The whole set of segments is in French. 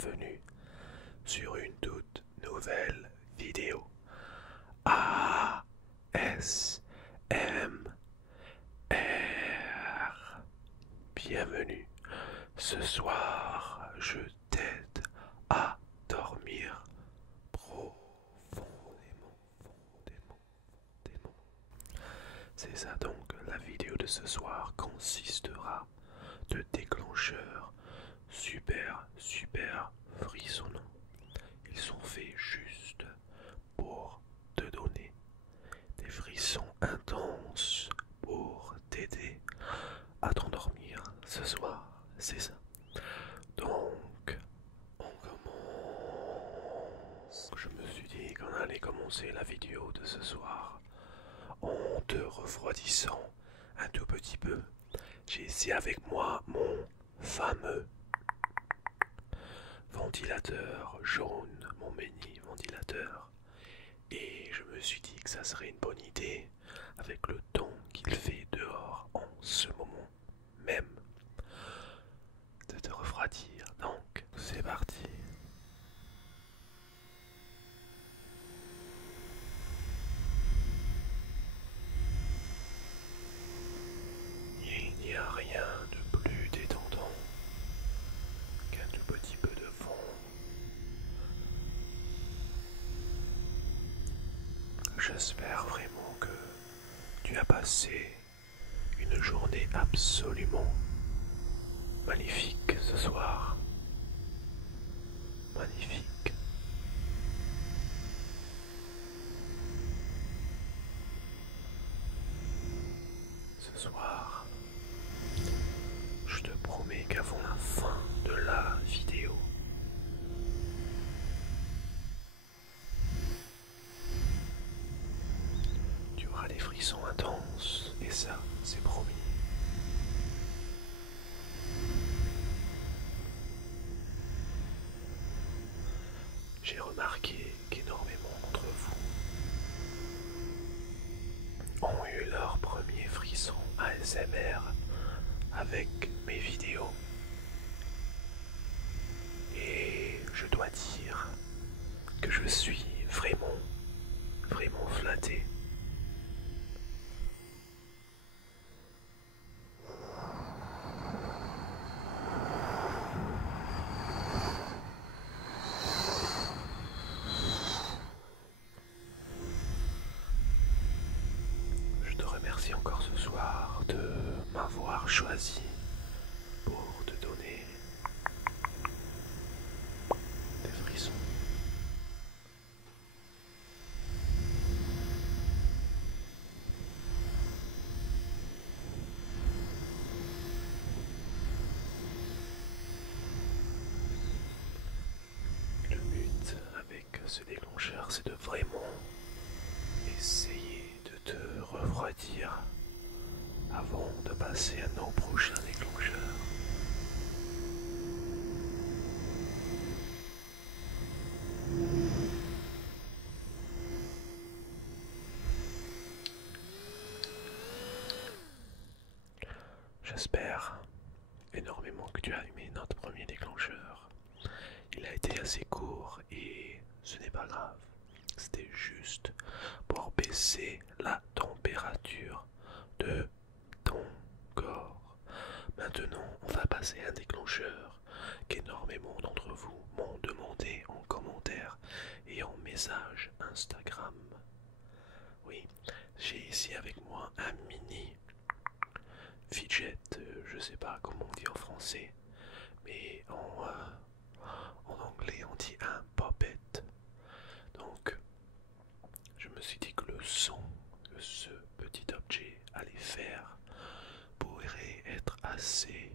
bienvenue sur une toute nouvelle vidéo ASMR. Bienvenue. Ce soir, je t'aide à dormir profondément. C'est ça donc, la vidéo de ce soir consistera de déclencheurs super frissonnants. Ils sont faits juste pour te donner des frissons intenses pour t'aider à t'endormir ce soir. C'est ça. Donc, on commence. Je me suis dit qu'on allait commencer la vidéo de ce soir en te refroidissant un tout petit peu. J'ai ici avec moi mon fameux ventilateur jaune, mon mini ventilateur. Et je me suis dit que ça serait une bonne idée, avec le temps qu'il fait dehors en ce moment même, de te refroidir. Donc, c'est parti. Il n'y a rien de plus détendant qu'un tout petit peu de vent. J'espère vraiment que tu as passé une journée absolument magnifique ce soir. Magnifique. Ce soir, je te promets qu'avant la fin de la vidéo, tu auras des frissons intenses, et ça, c'est promis. J'ai remarqué qu'énormément d'entre vous ont eu leur premier frisson ASMR avec mes vidéos. Et je dois dire que je suis vraiment flatté. Je te remercie encore ce soir de m'avoir choisi pour te donner des frissons. Le but avec ce déclencheur, c'est de vraiment essayer de te refroidir avant de passer à nos prochains déclencheurs. J'espère énormément que tu as aimé notre premier déclencheur. Il a été assez court et ce n'est pas grave. C'était juste pour baisser la température de ton corps. Maintenant, on va passer à un déclencheur qu'énormément d'entre vous m'ont demandé en commentaire et en message Instagram. Oui, j'ai ici avec moi un mini fidget, je sais pas comment on dit en français, mais en anglais on dit un puppet. Donc, je me suis dit que le son que ce petit objet allait faire pourrait être assez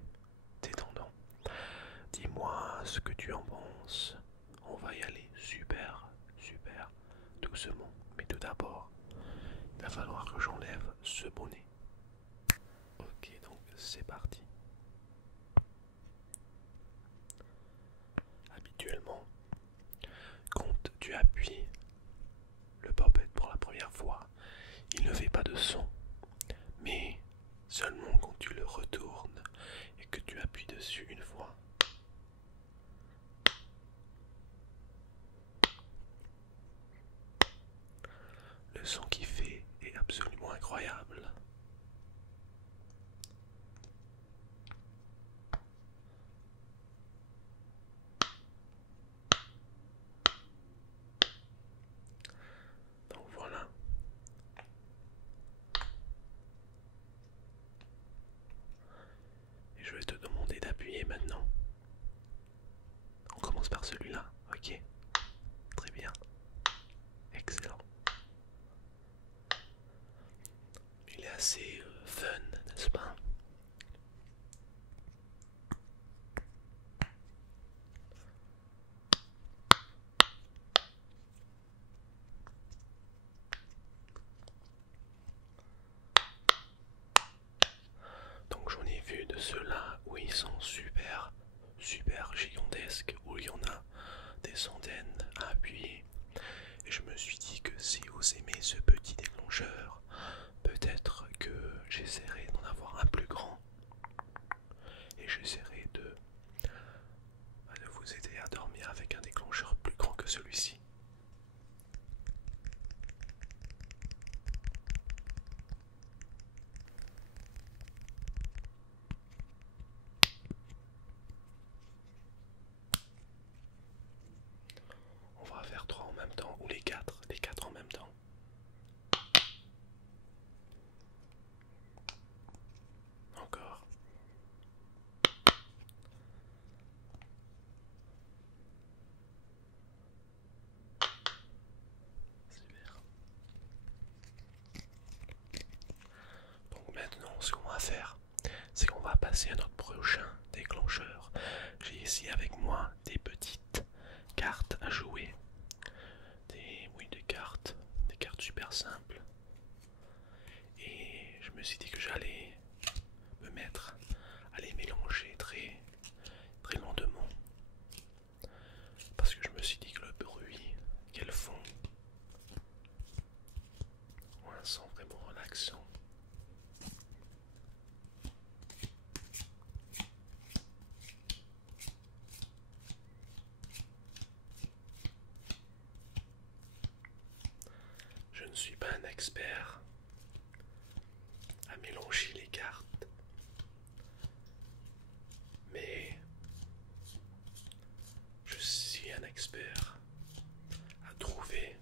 détendant. Dis-moi ce que tu en penses. On va y aller super doucement. Mais tout d'abord, il va falloir que j'enlève ce bonnet. Ok, donc c'est parti. Habituellement, quand tu appuies le puppet pour la première fois, il ne fait pas de son. Mais seulement quand tu le retournes et que tu appuies dessus une fois, le son qu'il fait est absolument incroyable. Donc voilà. Et je vais te demander d'appuyer maintenant. On commence par celui-là, ok? Très bien. Excellent. Il est assez fun, n'est-ce pas? Donc j'en ai vu de ceux-là où ils sont super, super gigantesques, où il y en a des centaines à appuyer. Et je me suis dit que si vous aimez ce petit déclencheur, peut-être que j'essaierai d'en avoir un plus grand. Et j'essaierai de vous aider à dormir avec un déclencheur plus grand que celui-ci. On va faire 3 en même temps, ou les 4 en même temps. Encore. Super. Donc maintenant, ce qu'on va faire, c'est qu'on va passer à notre prochain déclencheur. J'ai ici avec moi des petites cartes à jouer. Des cartes super simples. Et je me suis dit que j'allais me mettre à les mélanger très, très lentement. Parce que je me suis dit que le bruit qu'elles font ont un son vraiment relaxant. Je ne suis pas un expert à mélanger les cartes, mais je suis un expert à trouver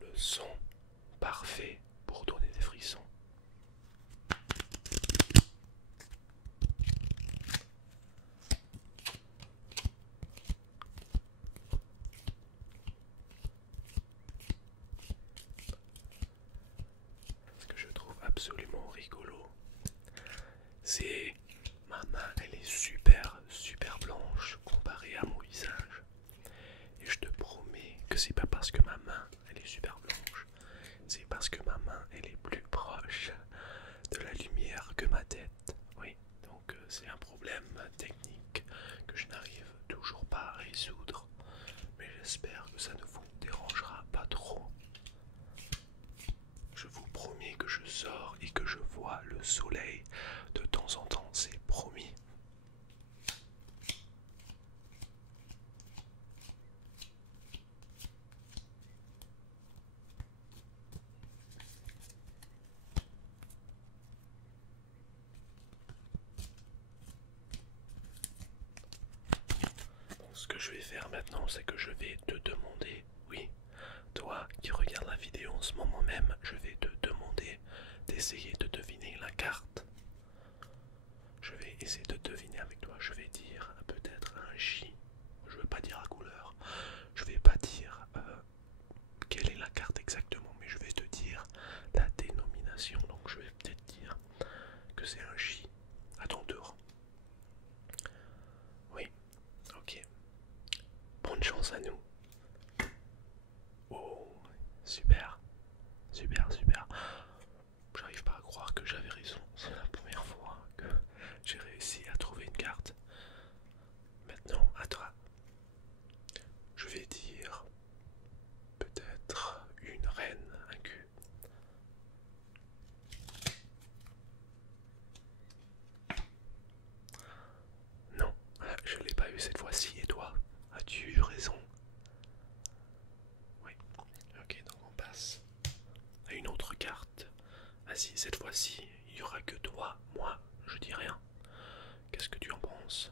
le son parfait pour donner des frissons. Ce que je trouve absolument rigolo, c'est ma main, elle est super super blanche comparée à mon visage. Et je te promets que c'est pas parce que ma main elle est super blanche, c'est parce que ma main elle est plus proche de la lumière que ma tête. Oui, donc c'est un problème technique que je n'arrive toujours pas à résoudre, mais j'espère que ça ne vous dérangera pas trop. Je vous promets que je sors et que je vois le soleil de temps en temps, c'est promis. Donc, ce que je vais faire maintenant, c'est que je vais te demander, oui, toi qui regardes la vidéo en ce moment même, je vais te demander d'essayer de deviner la carte. Je vais essayer de deviner avec toi. Je vais dire peut-être un J. Je ne veux pas dire la couleur. Je vais pas dire quelle est la carte exactement, mais je vais te dire la dénomination. Donc je vais peut-être dire que c'est un J. À ton tour. Oui. Ok. Bonne chance à nous. Oh, super. Super, super. J'arrive pas à croire que j'avais raison. C'est la première fois que j'ai réussi à trouver une carte. Maintenant, à toi. Je vais dire peut-être une reine, un cul. Non, je l'ai pas eu cette fois-ci. Et toi, as-tu eu raison? Vas-y, cette fois-ci, il n'y aura que toi, moi, je dis rien. Qu'est-ce que tu en penses?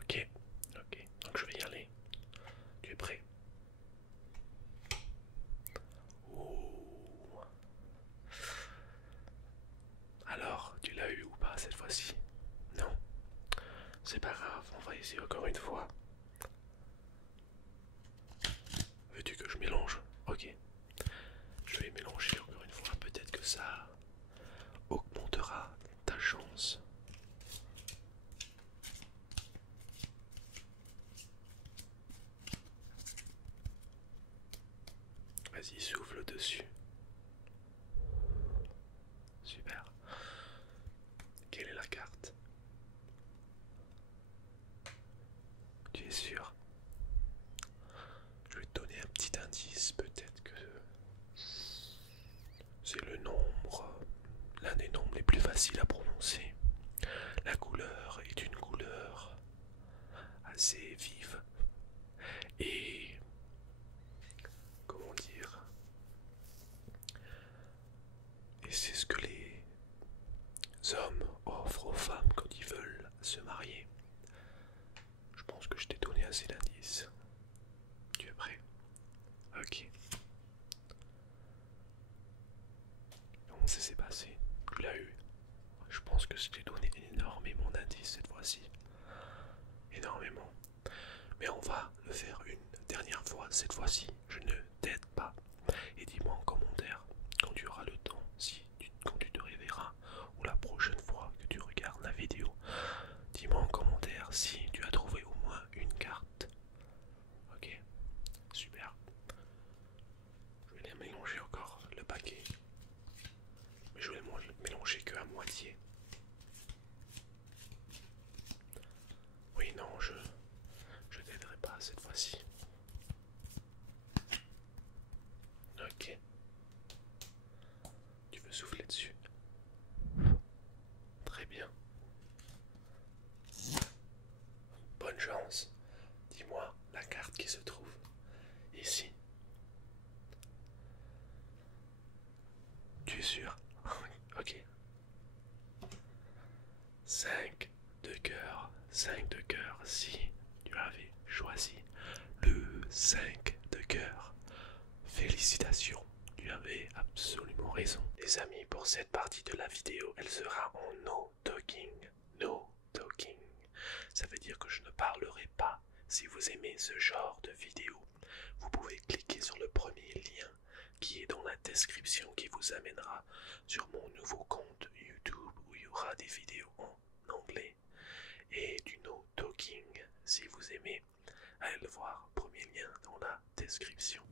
Ok, ok, donc je vais y aller. Tu es prêt? Ouh. Alors, tu l'as eu ou pas cette fois-ci? Non? C'est pas grave, on va essayer encore une fois. Veux-tu que je mélange? Ok. Je vais mélanger encore une fois, peut-être que ça augmentera ta chance. Vas-y, souffle dessus. Super. Quelle est la carte? Tu es sûr? Je vais te donner un petit indice, peut-être que c'est le nombre, l'un des nombres les plus faciles à prononcer. La couleur est une couleur assez vive et, comment dire, et c'est ce que les hommes offrent aux femmes quand ils veulent se marier. Je pense que je t'ai donné assez d'indices. Tu es prêt? Ok. Comment ça s'est passé? Tu l'as eu? Je pense que je t'ai donné énormément d'indices cette fois-ci. Énormément. Mais on va le faire une dernière fois. Cette fois-ci, je ne t'aide pas. Et dis-moi en commentaire, quand tu auras le temps, quand tu te réveilleras, ou la prochaine fois que tu regardes la vidéo, dis-moi en commentaire si tu as trouvé au moins une carte. Ok, super. Je vais les mélanger encore, le paquet. Mais je vais les mélanger que à moitié. Oui, non, je t'aiderai pas cette fois-ci. Ok. Tu veux souffler dessus? Très bien. Bonne chance. Dis-moi la carte qui se trouve ici. Tu es sûr? Ok. 5 de cœur, 5 de cœur. Si tu avais choisi le 5 de cœur, félicitations, tu avais absolument raison. Les amis, pour cette partie de la vidéo, elle sera en no talking. No talking. Ça veut dire que je ne parlerai pas. Si vous aimez ce genre de vidéo, vous pouvez cliquer sur le premier lien qui est dans la description qui vous amènera sur mon nouveau compte YouTube où il y aura des vidéos en anglais et du no talking. Si vous aimez, allez le voir, premier lien dans la description.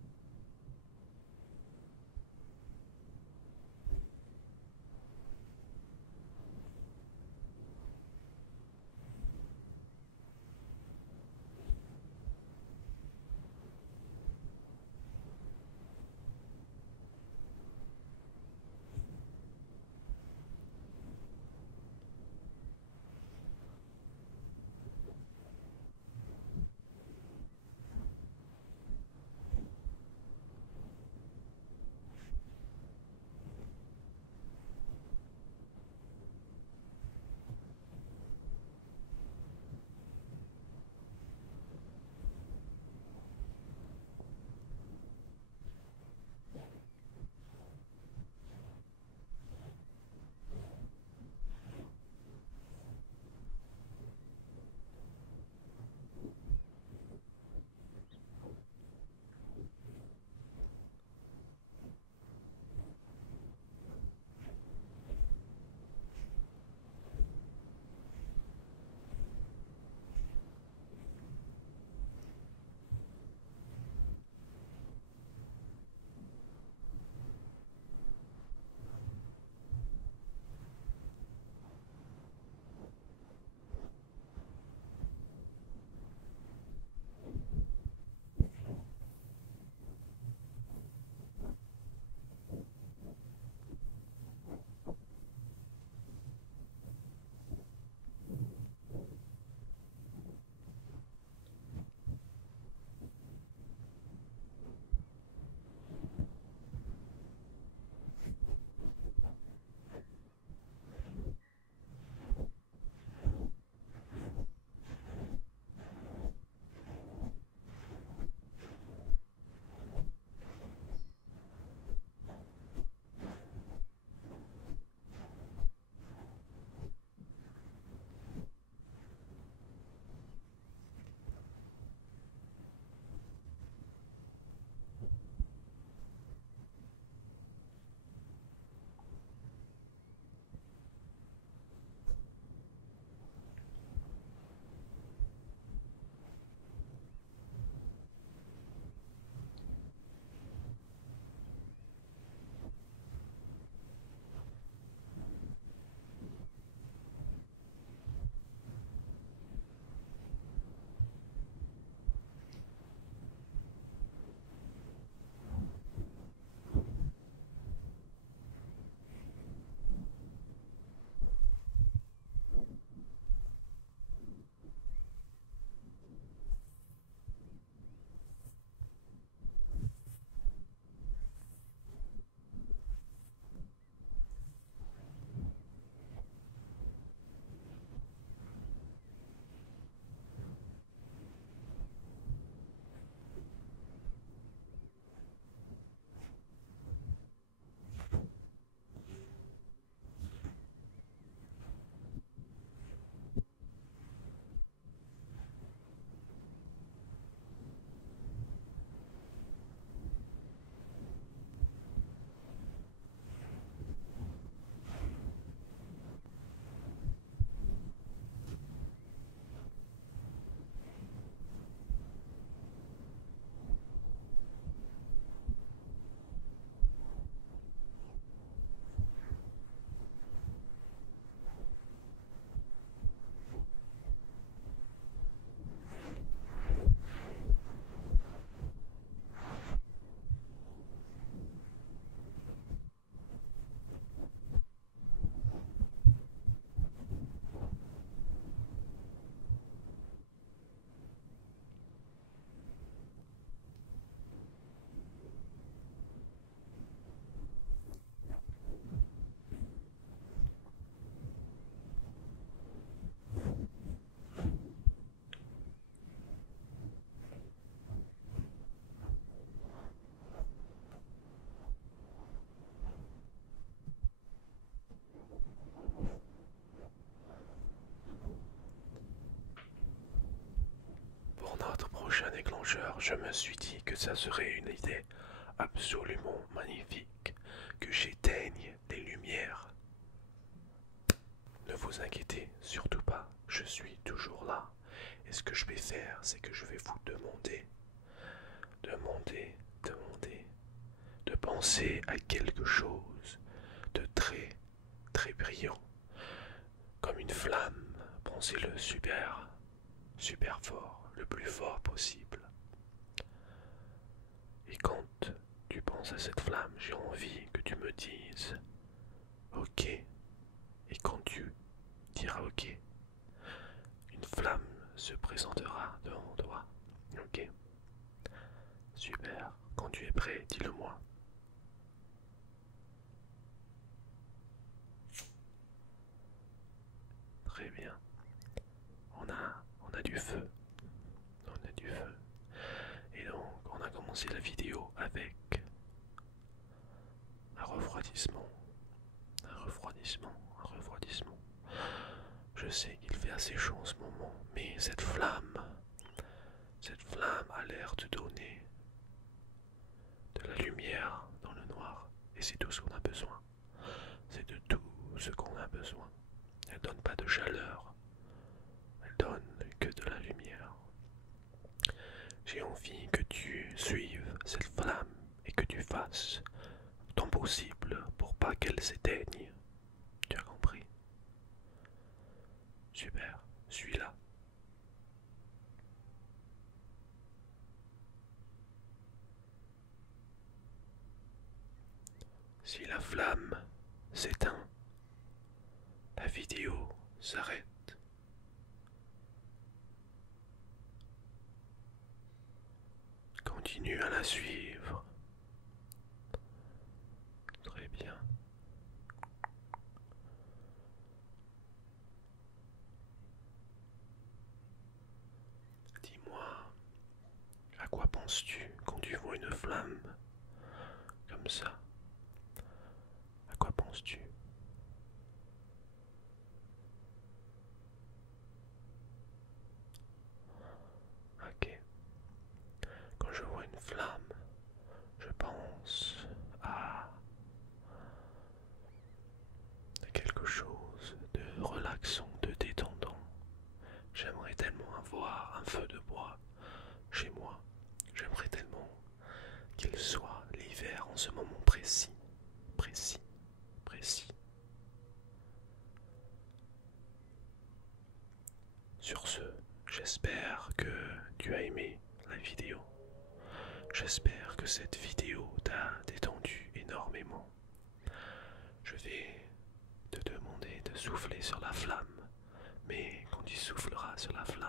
déclencheur, je me suis dit que ça serait une idée absolument magnifique que j'éteigne les lumières. Ne vous inquiétez surtout pas, je suis toujours là. Et ce que je vais faire, c'est que je vais vous demander, de penser à quelque chose de très, très brillant, comme une flamme. Pensez-le super, super fort, le plus fort possible. Et quand tu penses à cette flamme, j'ai envie que tu me dises OK. Et quand tu diras OK, une flamme se présentera devant toi. OK. Super. Quand tu es prêt, dis-le-moi. Très bien. On a du feu. On a du feu. Et donc, on a commencé la vidéo avec un refroidissement. Un refroidissement. Un refroidissement. Je sais qu'il fait assez chaud en ce moment, mais cette flamme a l'air de donner de la lumière dans le noir. Et c'est tout ce qu'on a besoin. C'est de tout ce qu'on a besoin. Elle donne pas de chaleur. Elle donne que de la lumière. J'ai envie que tu suives cette flamme et que tu fasses ton possible pour pas qu'elle s'éteigne. Tu as compris? Super, suis-la. Si la flamme s'éteint, la vidéo s'arrête. Continue à la suivre. Très bien. Dis-moi, à quoi penses-tu quand tu vois une flamme comme ça? À quoi penses-tu? Ok. Quand je vois une flamme, je pense à quelque chose de relaxant, de détendant. J'aimerais tellement avoir un feu de bois chez moi. J'aimerais tellement qu'il soit l'hiver en ce moment précis, précis, précis. Sur ce, j'espère que tu as aimé la vidéo. J'espère que cette vidéo t'a détendu énormément. Je vais te demander de souffler sur la flamme, mais quand tu souffleras sur la flamme,